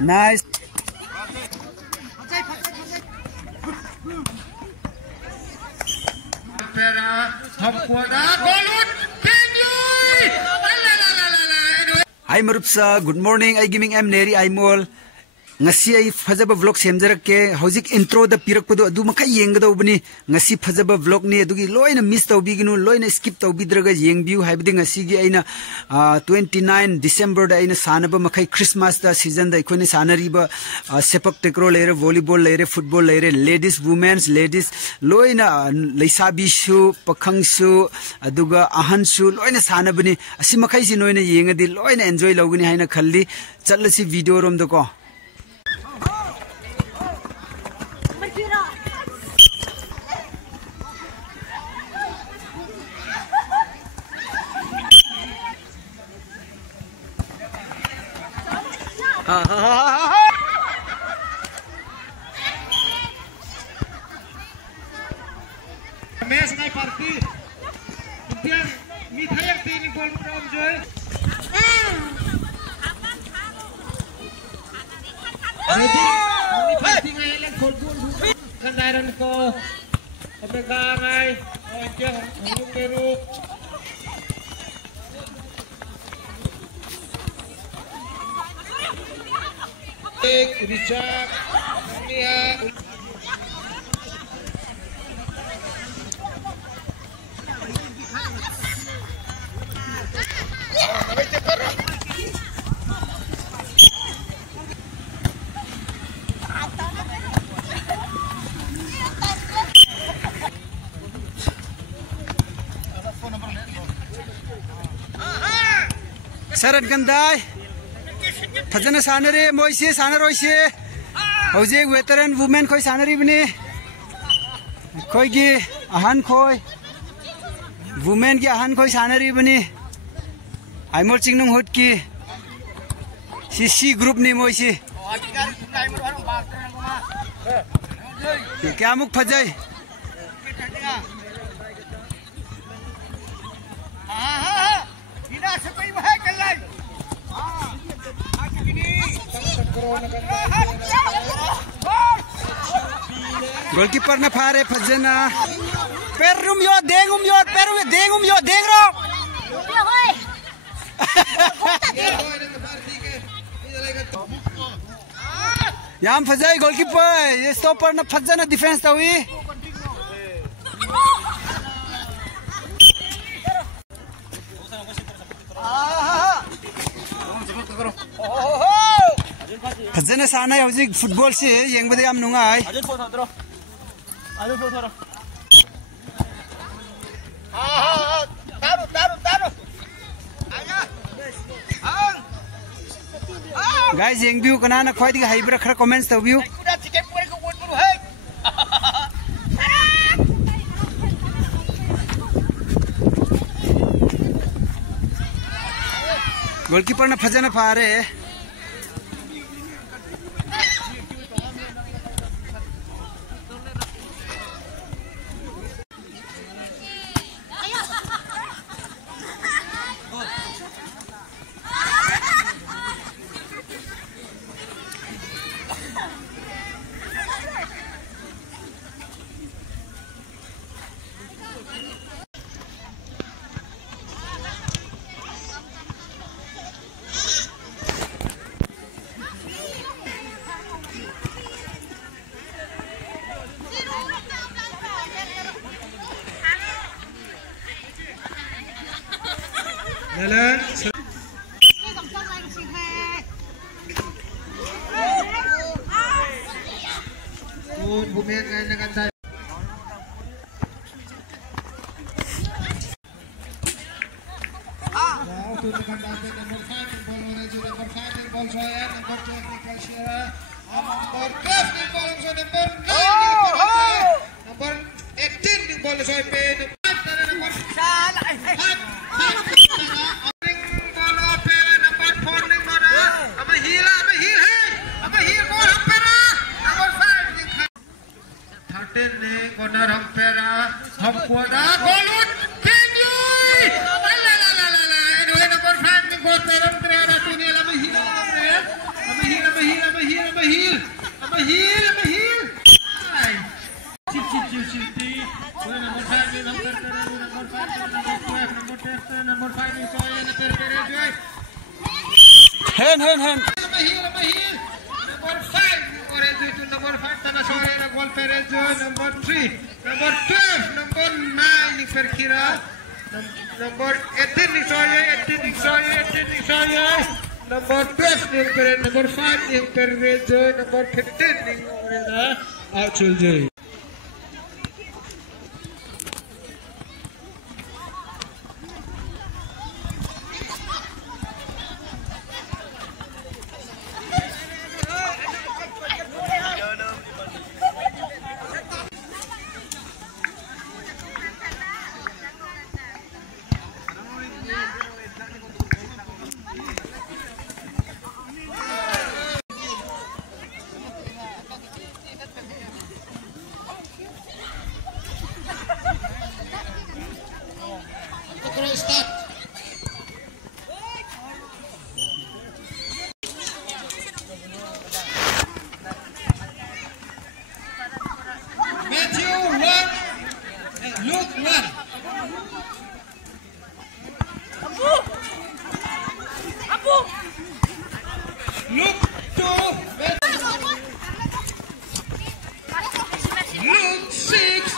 Nice. Hi Marupsa, good morning. I giving M Neri Imol. Ngasi ay fajaba vlog semjarake hojik intro da pirakpado adu makai yenggadobni ngasi fajaba vlog ni adugi loina miss tawbiginu loina skip tawbidraga yengbiu haibdi ngasi gi aina 29 December da aina sanaba makai Christmas da season da ikoni sanariba sepak takraw lere volleyball lere football lere ladies women's ladies loina leisabi shu pakhang shu aduga ahan shu loina sanabni asi makai si noina yengadi loina enjoy loguni haina khalli challasi video rom da ko Mes naik party, kemudian mita yang tinggi gol from Joy. Ready, party ngayon gol gol. Kendaraan ko, pagkakanay, ojo, ang pero. Richard, Mia. Sarat gandai fajana sanare moise sanaroise hoje veteran women koi sanari bini koi gi ahan koi women gi ahan koi sanari bini aimor chingnung hot ki CC group ni moise kya muk phajai Goalkeeper na pare fajana perum yo degum yo perum degum yo degro yam fajai goalkeeper ye stopper na fajana defense tawi fajana sana hojik football se yengbade yam nungai guys yeng view kana na khoi diga haibra khara comments to view goalkeeper na fajana phare Jalan. Bumian ngayon na kanta. Number 5, corner hampera hampuada golun kenyu anyway number 5 ni gol peram triara tuni la mahila Hand. Number 5, Orejo to number 5, Tanasore, Gol Perejo, number 3, number 12, number 9, Perkira, number 18, Nisoye, number 12, number 5, Perejo, number 15, Achulje. Start. Matthew 1, Luke 1. Luke 2, Luke 6,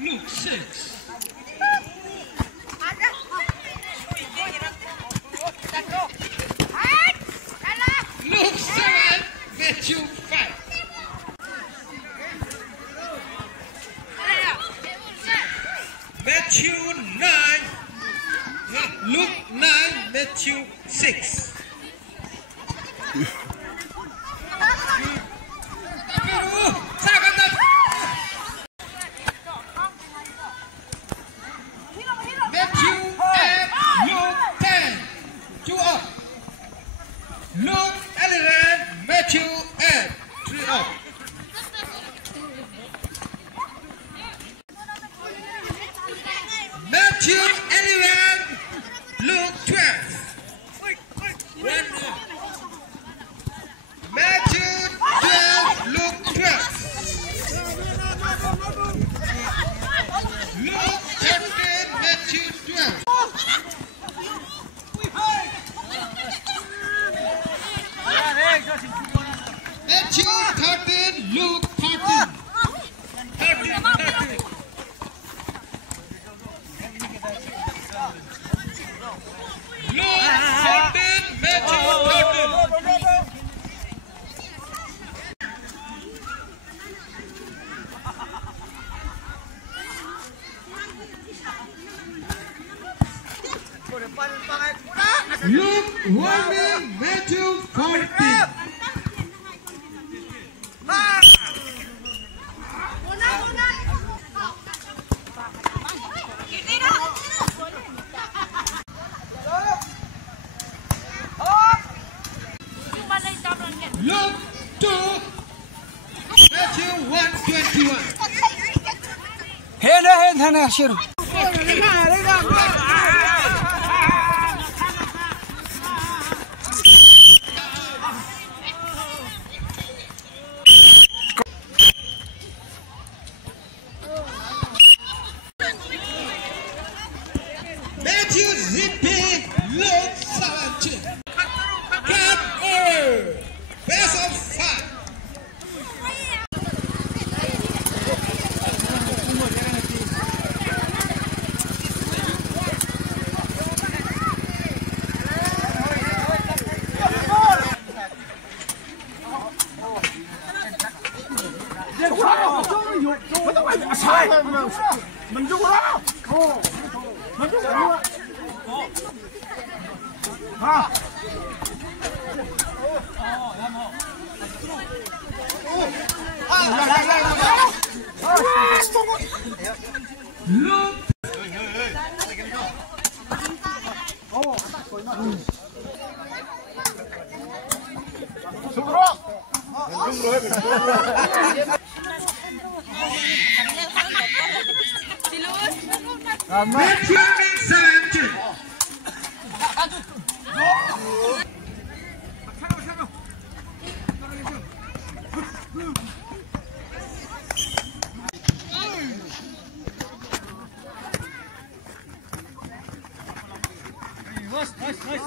Luke 6. Luke 7, Matthew 5. Matthew 9, Luke 9, Matthew 6. Matthew 8, Luke 10. 2 up. Luke 11, Matthew 8, 3 up. Matthew 11, Luke 12. 1 up. Matthew 12, Luke 12. Luke 13, Matthew 12. Matthew 13, Luke 13. 13. Luke 14, Matthew 13. Luke 1, Matthew 14. Luke 2, Matthew 1:21. Hand, Ashiru. Matthew zipping, Luke 17. Cut over. Best of 5. Look. Matthew 17. Nice.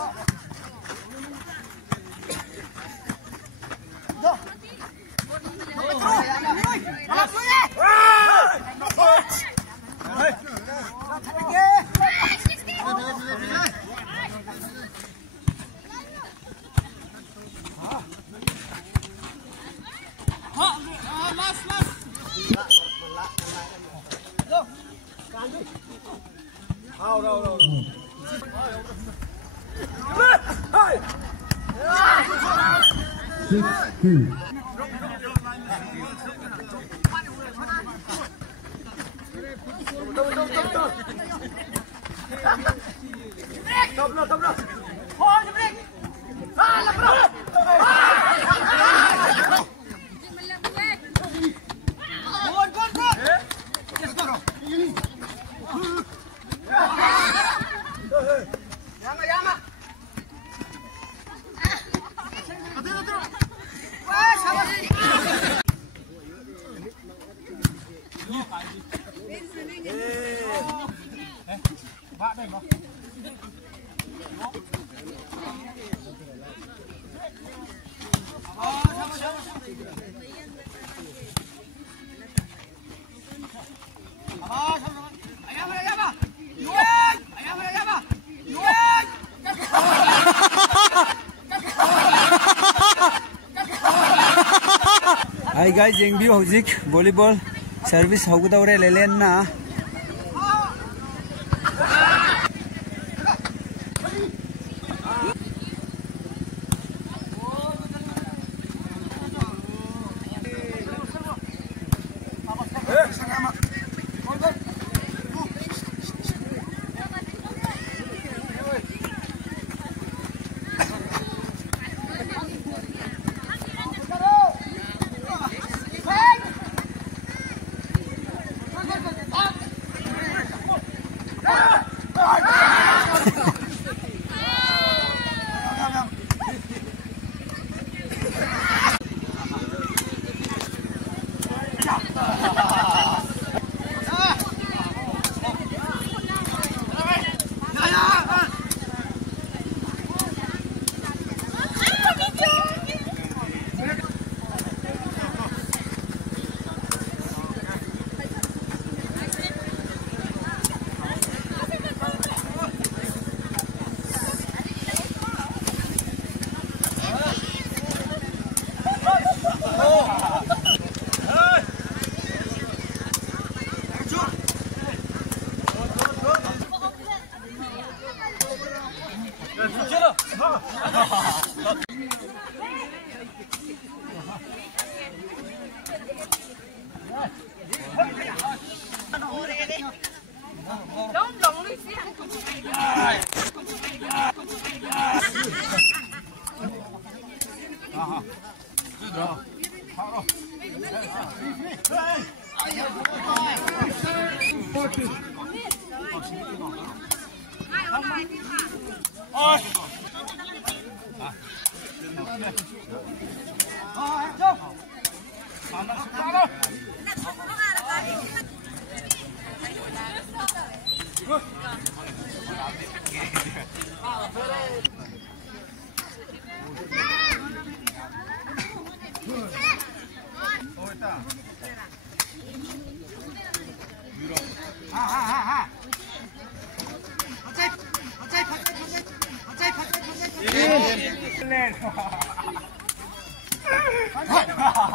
6-2. Hi guys, yang view hojik volleyball service hogudawre lelen na.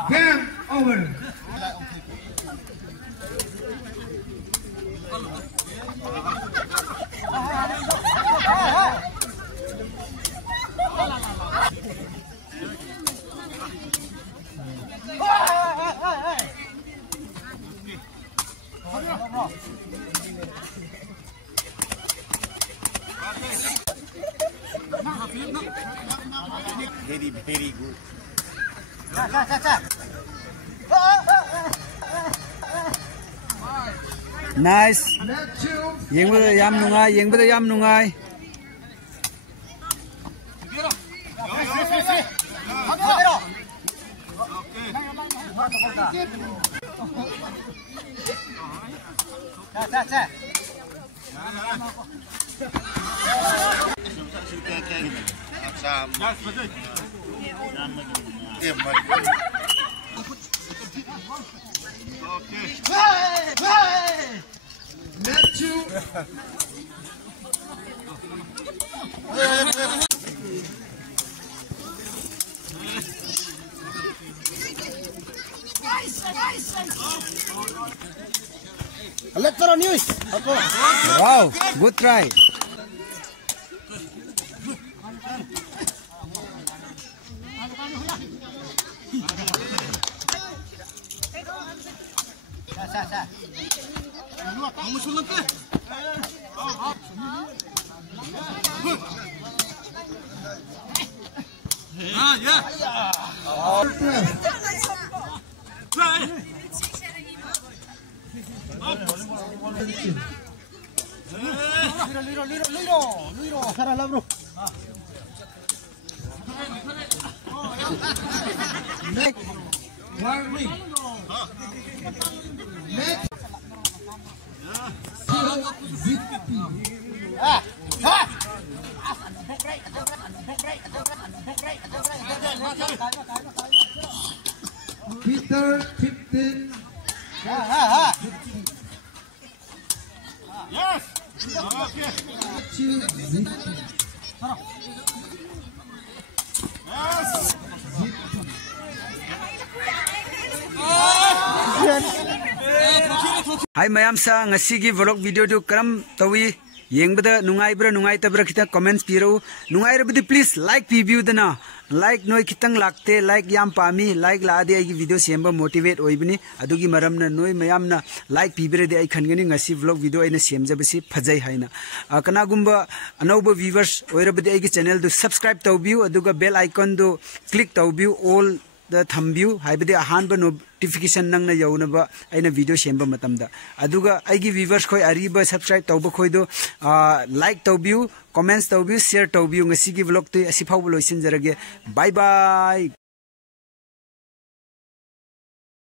Game over. Very good. Nice. Net 2. Yengbada yam nungai, yengbada yam nungai. Net 2. Electro news. Wow, good try. Peter 15. Yes. Okay. Hai mayam sa ngasi gi vlog video du karam tawi yeng bada nungai tabra kita comments piro nungai ra badi please like review dana like noi kitang lakte like yam pami like la de ai video semba motivate oibni adugi maram na noi mayam na like pibire de ai khangani ngasi vlog video aina semja basi phajai haina kana gumba anauba viewers oira badi ai gi channel du subscribe tawbiu aduga bell icon du click tawbiu all the thumbiu haibadi ahanba notification nang na yaunaba aina video semba matamda aduga aigi viewers khoi ariba subscribe tawba khoi do like tawbiu comments tawbiu share tawbiu ngasi gi vlog tu asifau loisin jarage bye bye